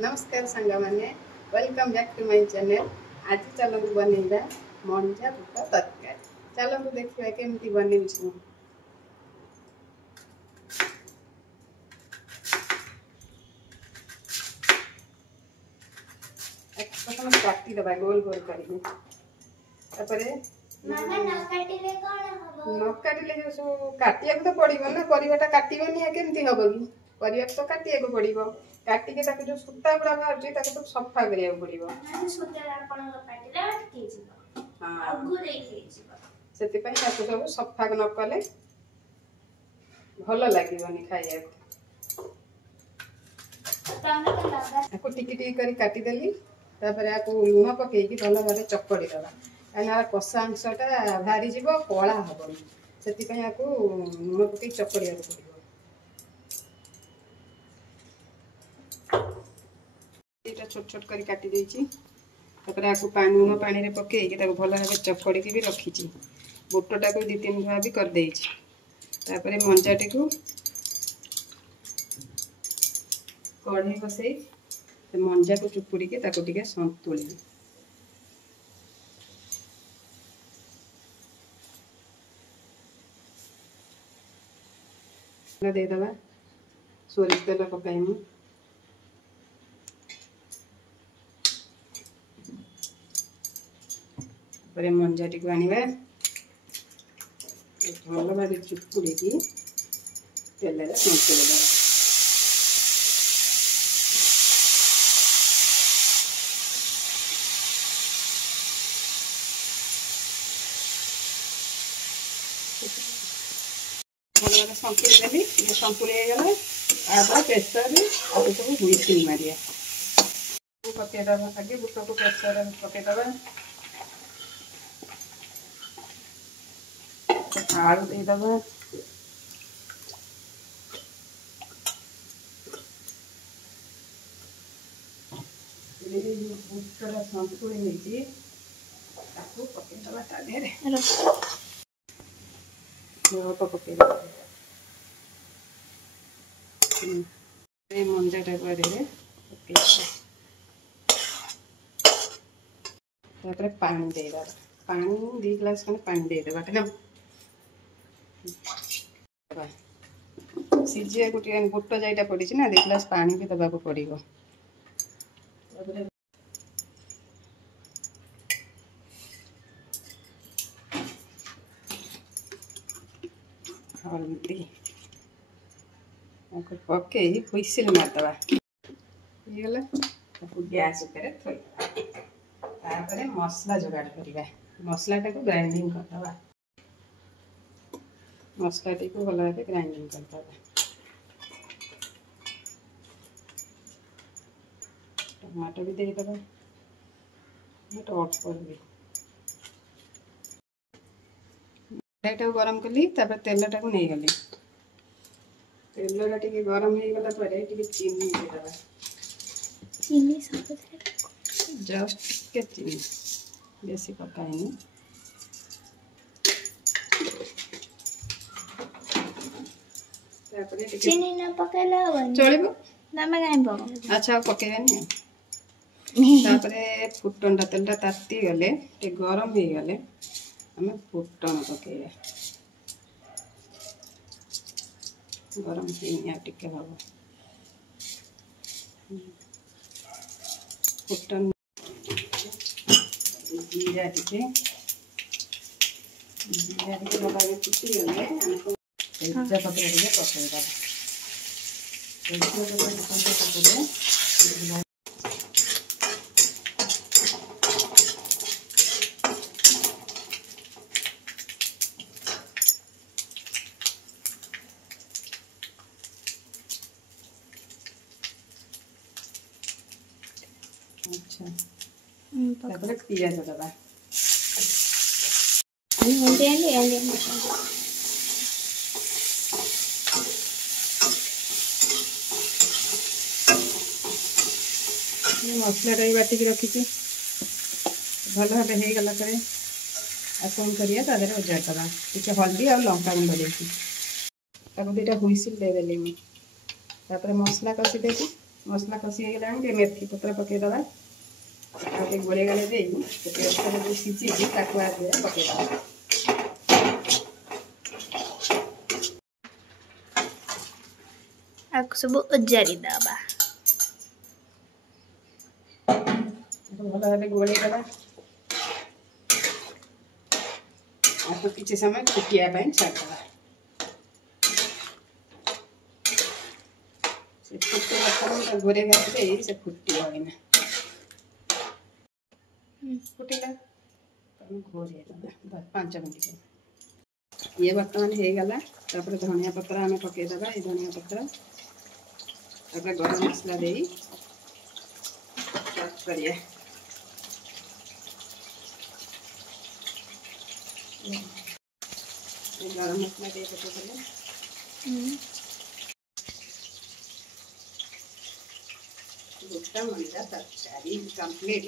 नमस्कार सांग मैंने welcome back to my channel. आज चलतु बनइबा मंझा बुट तरकारी। चलतु देखिए केमती बनई प्रथम काटिदबा गोल गोल कर न काटिले जो सब काटिया तो पड़ो ना परिवाटा काटबनी केमती हम कि परिवार तो काटिया पड़ो काटिके जो सूता गुड़ा बाहर सब सफा करा पड़ो से सब सफा न कले भल लगे खाया टिकी काटिदेली लुण पकईकी भल भाव चकड़ी दबा कहीं कषा अंशटा बाहरी जीव कला हेनी से लुण पकई चकड़िया पड़ो छोट छोट कर काटी लुण पानी पकईकी भल भाव चकड़ी भी रखी बुटटा को 2-3 धुआ भी करदे मंजाटी को कढ़ई बसई मंजा को चुपुड़ी के संतुली देदबा सोरिष तेल पकाइमु मंजाटी को आनिबा भल भाव चुपुड़ी तेल संतुली भल भाव संतुली देली संतुली गला प्रेसर सब हुईसिल मारिया पकईदबा आगे बुट को प्रेसर पकईदबा आलू देदबा बुटटा संतुली पकईदबा पकईदबा मंजाटा को पकईदबा पानी देदबा पानी 2 गिलास पानी देदबा सीझे गोटे बुट जाइटा पड़ी ना 2 गिलास पानी भी दबा पड़ो हल्दी पकई हुईसिल मारदबा गैस थोड़ा मसला जोगाड़ करवा मसलाटा को ग्राइंडिंग करदबा मसलाटी को भल भाव ग्राइंडिंग करदबा टमाटो भी देदबा टमाटो अल्प भी गरम कली तेलटा को नहीं गली तेलटा टी गरम हो गला चीनी देदबा चीनी जस्ट के चीनी बेसी पकाएनी चीनी न पकेला चलिबो दामा काई पको अच्छा पकेबानी फुटनटा तेलटा ताती गले गरम हो गले आम फुटन पकेबा गरम टिके हम फुटन जीरा टिके भल फुटी गले तेजपत्र पकईदा अच्छा पियाज दबा मसलाटा भी बाटिक रखी भल भाव हो गला कौन करा उजाड़दबा टी हल्दी और लंका गुंड देखी 2टा हुईसिल देदेली मसला कषिदेवी मसला कषि गलानी मेथी पत्र पकईदबा गोड़े गाले पेस्ट सीझी पकईदबा सब ओजारी दबा भल भाव गोड़े दबा आपको किसी समय फुटिया छाड़दबा से फुटे गोरे गाले से फुटिया फुटिला घोरे 5 मिनट ये बर्तमान हो गला धनिया पत्र आम पकईदबा ये धनिया पत्र गरम मसला दे करिए गरम मसला दे गोटा मंडा तरकारी कंप्लीट।